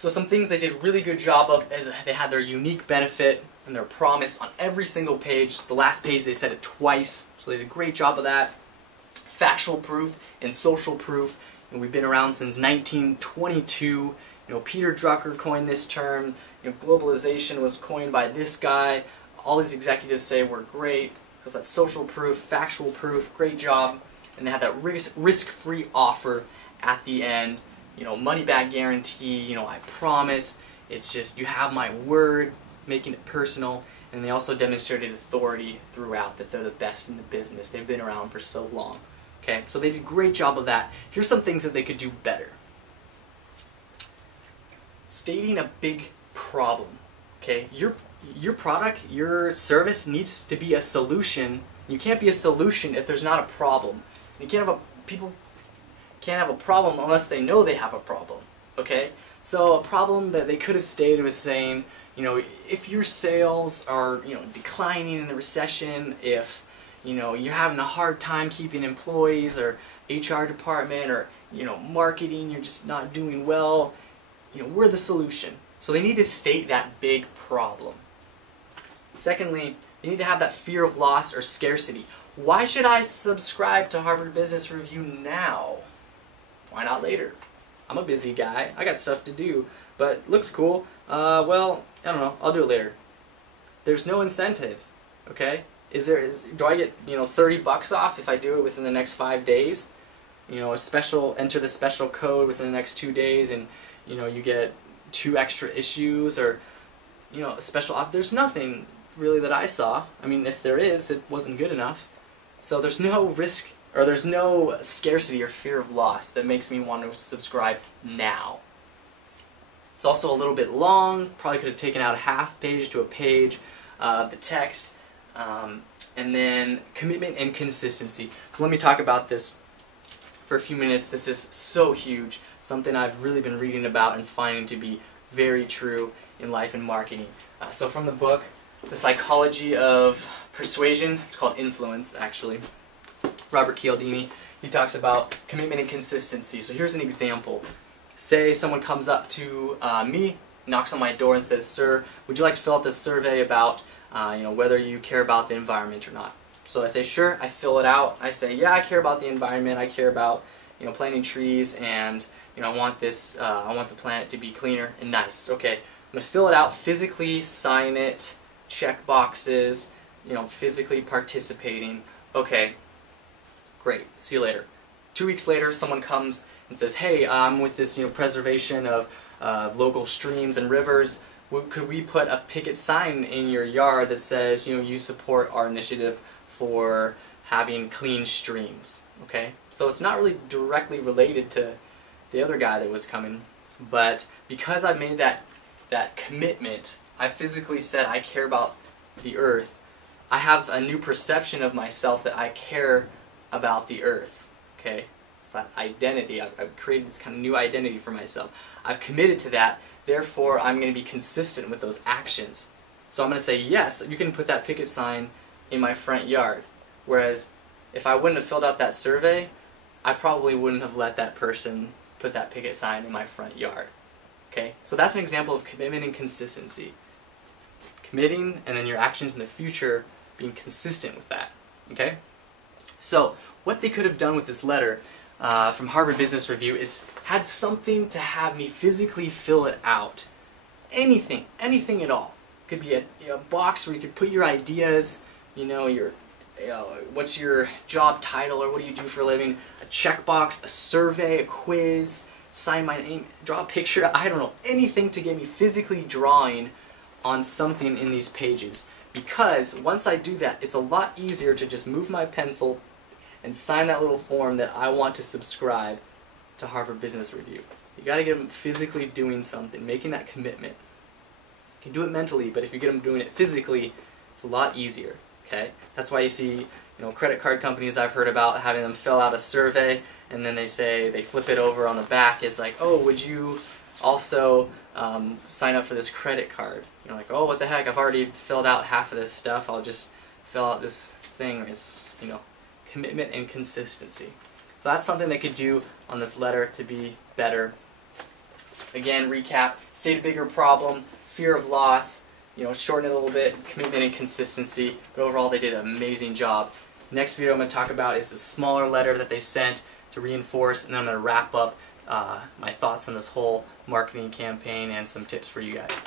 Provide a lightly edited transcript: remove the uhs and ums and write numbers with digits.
So some things they did a really good job of is they had their unique benefit and their promise on every single page. The last page they said it twice, so they did a great job of that. Factual proof and social proof. And we've been around since 1922. You know, Peter Drucker coined this term. You know, globalization was coined by this guy. All these executives say we're great because that's social proof, factual proof. Great job. And they had that risk-free offer at the end. You know, money-back guarantee. You know, I promise. It's just you have my word, making it personal. And they also demonstrated authority throughout, that they're the best in the business. They've been around for so long. Okay, so they did a great job of that. Here's some things that they could do better. Stating a big problem. Okay, your product, your service needs to be a solution. You can't be a solution if there's not a problem. You can't have people can't have a problem unless they know they have a problem. Okay, so a problem that they could have stated was saying, you know, if your sales are, you know, declining in the recession, if you know, you're having a hard time keeping employees, or HR department, or, you know, marketing, you're just not doing well, you know, we're the solution. So they need to state that big problem. Secondly, they need to have that fear of loss or scarcity. Why should I subscribe to Harvard Business Review now? Why not later? I'm a busy guy, I got stuff to do, but it looks cool. Well, I don't know, I'll do it later. There's no incentive, okay? Do I get, you know, 30 bucks off if I do it within the next 5 days? You know, enter the special code within the next 2 days, and you know, you get 2 extra issues, or you know, a special offer. There's nothing really that I saw. I mean, if there is, it wasn't good enough. So there's no risk, or there's no scarcity or fear of loss that makes me want to subscribe now. It's also a little bit long. Probably could have taken out a half page to a page of the text. And then commitment and consistency. So let me talk about this for a few minutes. This is so huge, something I've really been reading about and finding to be very true in life and marketing. So from the book, The Psychology of Persuasion, it's called Influence actually, Robert Cialdini, he talks about commitment and consistency. So here's an example. Say someone comes up to me, knocks on my door and says, "Sir, would you like to fill out this survey about you know, whether you care about the environment or not?" So I say, sure. I fill it out. I say, yeah, I care about the environment. I care about, you know, planting trees, and you know, I want the planet to be cleaner and nice. Okay, I'm gonna fill it out, physically sign it, check boxes, you know, physically participating. Okay, great. See you later. 2 weeks later, someone comes and says, "Hey, I'm with this, you know, preservation of local streams and rivers. Could we put a picket sign in your yard that says, you know, you support our initiative for having clean streams?" Okay, so it's not really directly related to the other guy that was coming, but because I made that commitment, I physically said I care about the earth. I have a new perception of myself that I care about the earth. Okay, it's that identity. I've created this kind of new identity for myself. I've committed to that. Therefore, I'm going to be consistent with those actions. So I'm going to say, yes, you can put that picket sign in my front yard. Whereas, if I wouldn't have filled out that survey, I probably wouldn't have let that person put that picket sign in my front yard. Okay? So that's an example of commitment and consistency. Committing, and then your actions in the future being consistent with that. Okay? So, what they could have done with this letter from Harvard Business Review is had something to have me physically fill it out. Anything at all. Could be a box where you could put your ideas, you know, what's your job title, or what do you do for a living, a checkbox, a survey, a quiz, sign my name, draw a picture, I don't know, anything to get me physically drawing on something in these pages. Because once I do that, it's a lot easier to just move my pencil and sign that little form that I want to subscribe to Harvard Business Review. You got to get them physically doing something, making that commitment. You can do it mentally, but if you get them doing it physically, it's a lot easier. Okay, that's why you see, you know, credit card companies I've heard about having them fill out a survey, and then they flip it over on the back. It's like, oh, would you also sign up for this credit card? You're like, oh, what the heck? I've already filled out half of this stuff. I'll just fill out this thing. It's, you know, commitment and consistency. So that's something they could do on this letter to be better. Again, recap, state a bigger problem, fear of loss, shorten it a little bit, commitment and consistency, but overall they did an amazing job. Next video I'm going to talk about is the smaller letter that they sent to reinforce, and then I'm going to wrap up my thoughts on this whole marketing campaign and some tips for you guys.